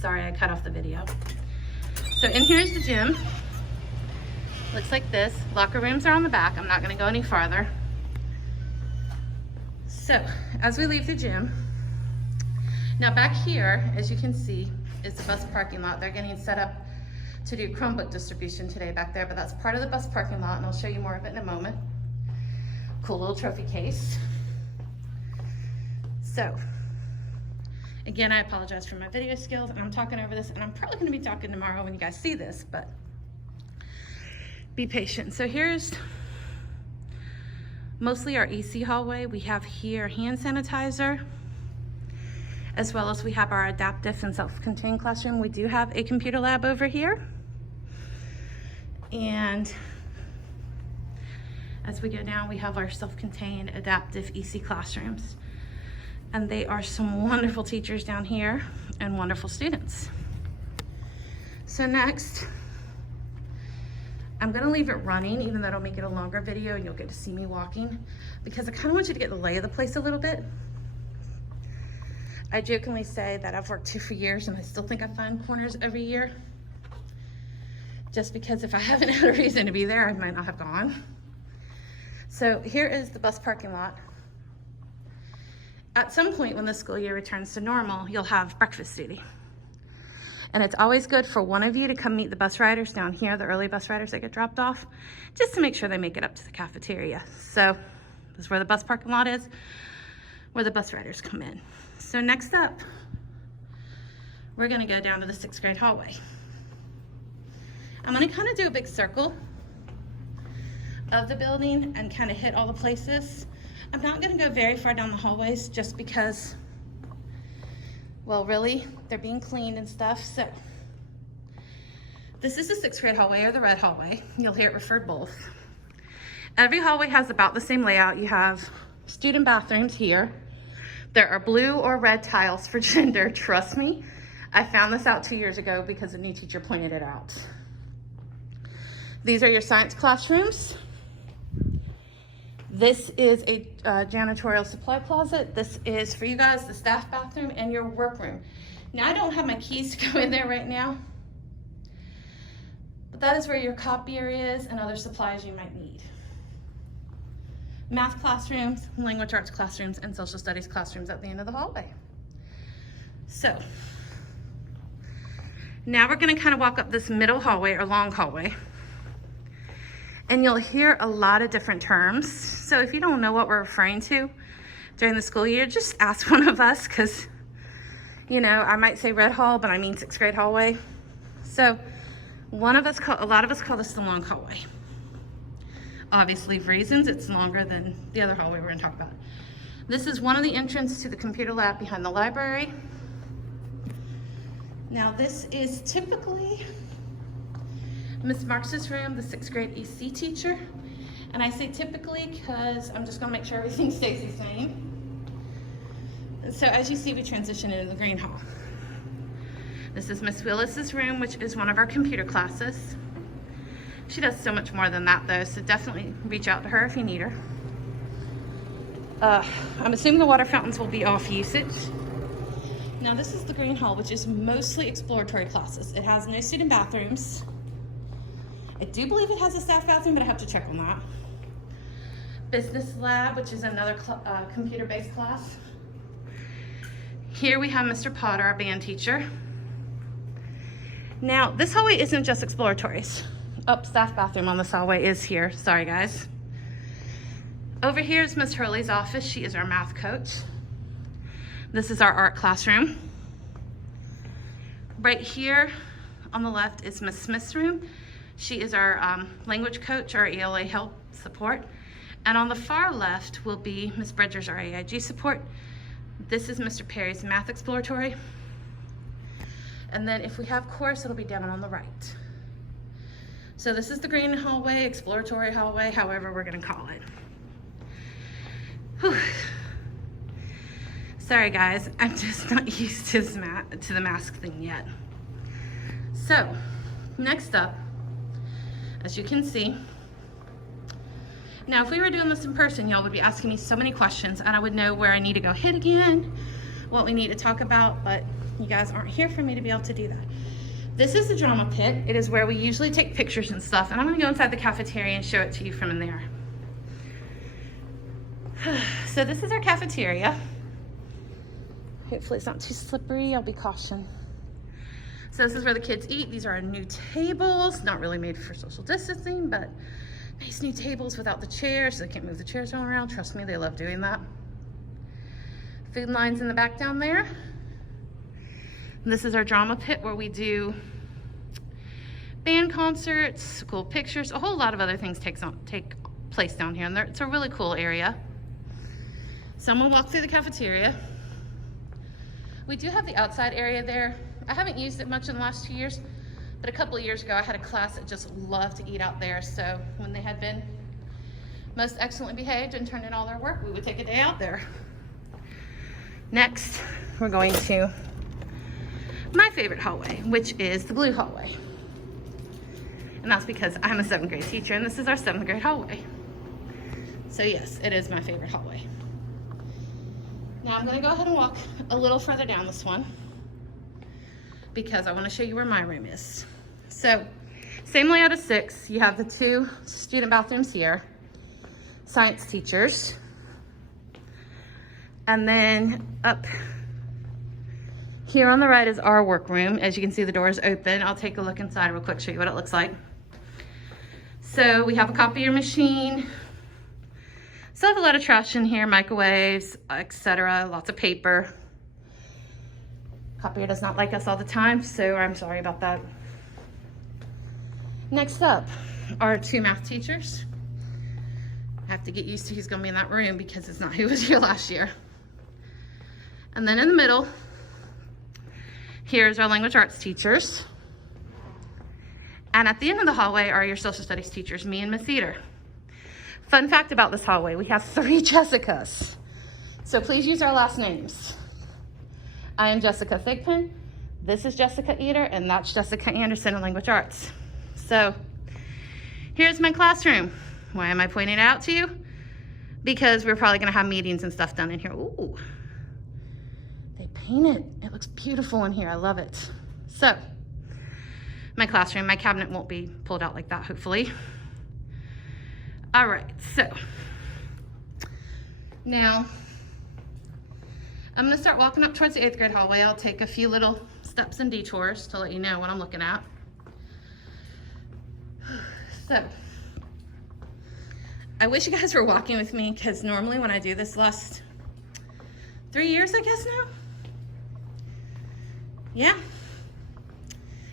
Sorry, I cut off the video. So in here's the gym. Looks like this. Locker rooms are on the back. I'm not gonna go any farther. So as we leave the gym, now back here, as you can see, is the bus parking lot. They're getting set up to do Chromebook distribution today back there, but that's part of the bus parking lot, and I'll show you more of it in a moment. Cool little trophy case. So, again, I apologize for my video skills, and I'm talking over this, and I'm probably gonna be talking tomorrow when you guys see this, but be patient. So here's mostly our EC hallway. We have here hand sanitizer, as well as we have our adaptive and self-contained classroom. We do have a computer lab over here. And as we go down, we have our self-contained adaptive EC classrooms. And they are some wonderful teachers down here and wonderful students. So next, I'm gonna leave it running, even though it'll make it a longer video and you'll get to see me walking, because I kinda want you to get the lay of the place a little bit. I jokingly say that I've worked here for years and I still think I find corners every year. Just because if I haven't had a reason to be there, I might not have gone. So here is the bus parking lot. At some point when the school year returns to normal, you'll have breakfast duty. And it's always good for one of you to come meet the bus riders down here, the early bus riders that get dropped off, just to make sure they make it up to the cafeteria. So this is where the bus parking lot is, where the bus riders come in. So next up, we're gonna go down to the 6th grade hallway. I'm gonna kind of do a big circle of the building and kind of hit all the places. I'm not gonna go very far down the hallways just because, well, really, they're being cleaned and stuff. So this is the 6th grade hallway, or the red hallway. You'll hear it referred both. Every hallway has about the same layout. You have student bathrooms here. There are blue or red tiles for gender, trust me. I found this out 2 years ago because a new teacher pointed it out. These are your science classrooms. This is a janitorial supply closet. This is, for you guys, the staff bathroom and your workroom. Now, I don't have my keys to go in there right now, but that is where your copier is and other supplies you might need. Math classrooms, language arts classrooms, and social studies classrooms at the end of the hallway. So, now we're gonna kind of walk up this middle hallway, or long hallway, and you'll hear a lot of different terms. So if you don't know what we're referring to during the school year, just ask one of us, because, you know, I might say red hall, but I mean 6th grade hallway. So a lot of us call this the long hallway. Obviously, for reasons, it's longer than the other hallway we're gonna talk about. This is one of the entrances to the computer lab behind the library. Now this is typically Miss Marx's room, the 6th grade EC teacher. And I say typically because I'm just gonna make sure everything stays the same. And so as you see, we transition into the green hall. This is Miss Willis's room, which is one of our computer classes. She does so much more than that though, so definitely reach out to her if you need her. I'm assuming the water fountains will be off usage. Now this is the green hall, which is mostly exploratory classes. It has no student bathrooms. I do believe it has a staff bathroom, but I have to check on that. Business lab, which is another computer-based class. Here we have Mr. Potter, our band teacher. Now, this hallway isn't just exploratories. Staff bathroom on this hallway is here. Sorry, guys. Over here is Miss Hurley's office. She is our math coach. This is our art classroom. Right here on the left is Miss Smith's room. She is our language coach, our ELA help support. And on the far left will be Miss Bridgers, our AIG support. This is Mr. Perry's math exploratory. And then if we have course, it'll be down on the right. So this is the green hallway, exploratory hallway, however we're gonna call it. Whew. Sorry guys, I'm just not used to the mask thing yet. So, next up, as you can see, now if we were doing this in person, y'all would be asking me so many questions and I would know where I need to go hit again, what we need to talk about, but You guys aren't here for me to be able to do that. This is the drama pit. It is where we usually take pictures and stuff, and I'm gonna go inside the cafeteria and show it to you from in there. So this is our cafeteria. Hopefully it's not too slippery, I'll be cautioned. So this is where the kids eat. These are our new tables, not really made for social distancing, but nice new tables without the chairs, so they can't move the chairs all around. Trust me, they love doing that. Food lines in the back down there. And this is our drama pit where we do band concerts, cool pictures, a whole lot of other things take place down here. And it's a really cool area. So I'm gonna walk through the cafeteria. We do have the outside area there. I haven't used it much in the last 2 years, but a couple of years ago I had a class that just loved to eat out there. So when they had been most excellently behaved and turned in all their work, we would take a day out there. Next, we're going to my favorite hallway, which is the blue hallway. And that's because I'm a 7th grade teacher and this is our 7th grade hallway. So yes, it is my favorite hallway. Now I'm gonna go ahead and walk a little further down this one because I wanna show you where my room is. So, same layout as 6. You have the 2 student bathrooms here, science teachers. And then up here on the right is our workroom. As you can see, the door is open. I'll take a look inside real quick, show you what it looks like. So we have a copier machine. Still have a lot of trash in here, microwaves, etc. Lots of paper. Copier does not like us all the time, so I'm sorry about that. Next up are 2 math teachers. I have to get used to who's gonna be in that room because it's not who was here last year. And then in the middle, here's our language arts teachers. And at the end of the hallway are your social studies teachers, me and Miss Eder. Fun fact about this hallway, we have 3 Jessicas. So please use our last names. I am Jessica Thigpen, this is Jessica Eder, and that's Jessica Anderson in language arts. So here's my classroom. Why am I pointing it out to you? Because we're probably gonna have meetings and stuff done in here. Ooh, they painted. It looks beautiful in here, I love it. So, my classroom, my cabinet won't be pulled out like that, hopefully. All right, so now I'm gonna start walking up towards the 8th grade hallway. I'll take a few little steps and detours to let you know what I'm looking at. So, I wish you guys were walking with me because normally when I do this last 3 years, I guess now. Yeah.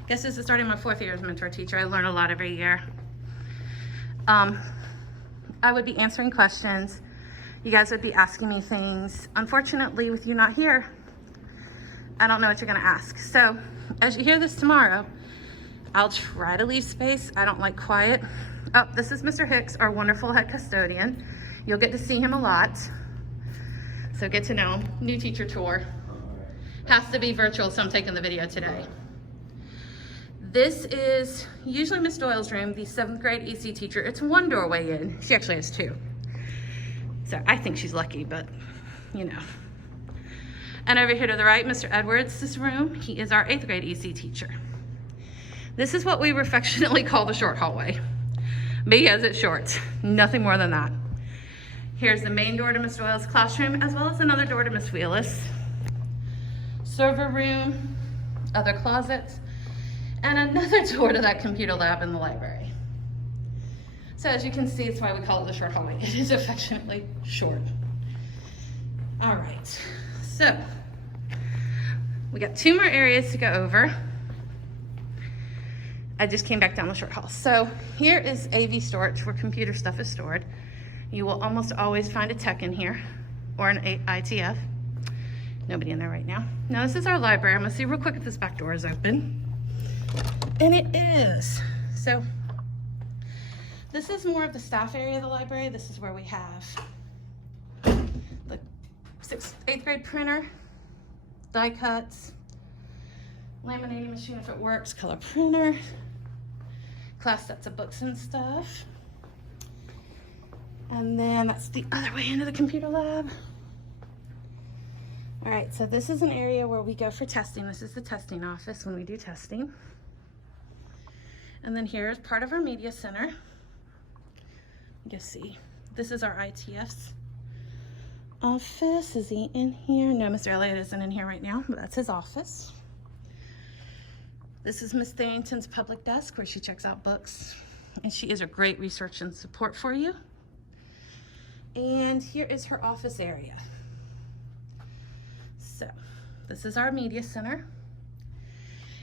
Guess this is starting my 4th year as a mentor teacher. I learn a lot every year. I would be answering questions. You guys would be asking me things. Unfortunately, with you not here, I don't know what you're gonna ask. So as you hear this tomorrow, I'll try to leave space. I don't like quiet. Oh, this is Mr. Hicks, our wonderful head custodian. You'll get to see him a lot. So get to know him. New teacher tour. Has to be virtual, so I'm taking the video today. This is usually Miss Doyle's room, the 7th grade EC teacher. It's 1 doorway in. She actually has 2. So I think she's lucky, but you know. And over here to the right, Mr. Edwards' room. He is our 8th grade EC teacher. This is what we affectionately call the short hallway because it's short, nothing more than that. Here's the main door to Miss Doyle's classroom, as well as another door to Miss Wheelis. Server room, other closets, and another door to that computer lab in the library. So as you can see, it's why we call it the short hallway. It is affectionately short. All right, so we got 2 more areas to go over. I just came back down the short hall. So here is AV storage where computer stuff is stored. You will almost always find a tech in here or an ITF. Nobody in there right now. Now this is our library. I'm gonna see real quick if this back door is open. And it is. So this is more of the staff area of the library. This is where we have the 8th grade printer, die cuts, laminating machine if it works, color printer, class sets of books and stuff. And then that's the other way into the computer lab. All right, so this is an area where we go for testing. This is the testing office when we do testing. And then here is part of our media center. You see, this is our ITF's office. Is he in here? No, Mr. Elliott isn't in here right now, but that's his office. This is Miss Tharrington's public desk where she checks out books, and she is a great research and support for you. And here is her office area. So this is our media center.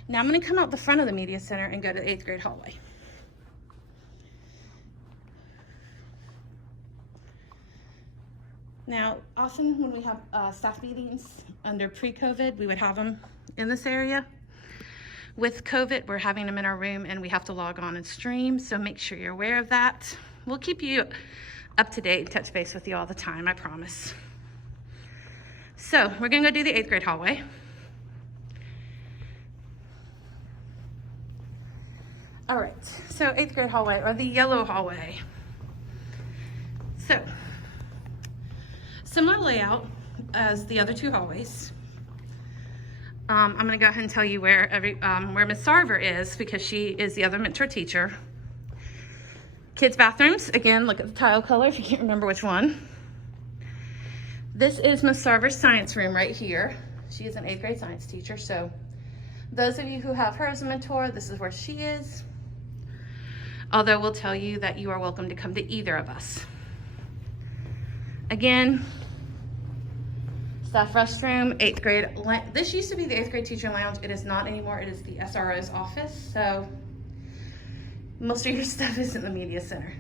Now I'm going to come out the front of the media center and go to the 8th grade hallway. Now, often when we have staff meetings under pre-COVID, we would have them in this area. With COVID, we're having them in our room and we have to log on and stream, so make sure you're aware of that. We'll keep you up to date, touch base with you all the time, I promise. So we're gonna go do the 8th grade hallway. All right, so 8th grade hallway, or the yellow hallway. So, similar layout as the other two hallways. I'm gonna go ahead and tell you where Miss Sarver is, because she is the other mentor teacher. Kids' bathrooms, again, look at the tile color if you can't remember which one. This is Miss Sarver's science room right here. She is an 8th grade science teacher, so those of you who have her as a mentor, this is where she is. Although we'll tell you that you are welcome to come to either of us. Again, staff restroom, 8th grade. This used to be the 8th grade teacher lounge. It is not anymore. It is the SRO's office. So most of your stuff is in the media center.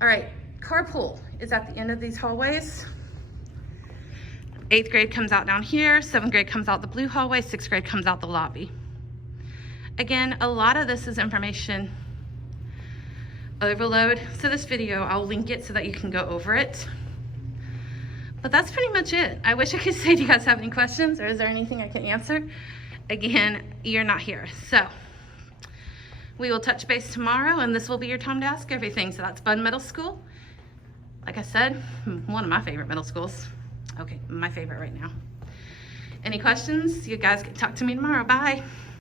All right, carpool is at the end of these hallways. 8th grade comes out down here. 7th grade comes out the blue hallway. 6th grade comes out the lobby. Again, a lot of this is information overload. So this video, I'll link it so that you can go over it. But that's pretty much it. I wish I could say, do you guys have any questions, or is there anything I can answer? Again, you're not here. So we will touch base tomorrow, and this will be your time to ask everything. So that's Bud Middle School. Like I said, one of my favorite middle schools. Okay, my favorite right now. Any questions? You guys can talk to me tomorrow. Bye.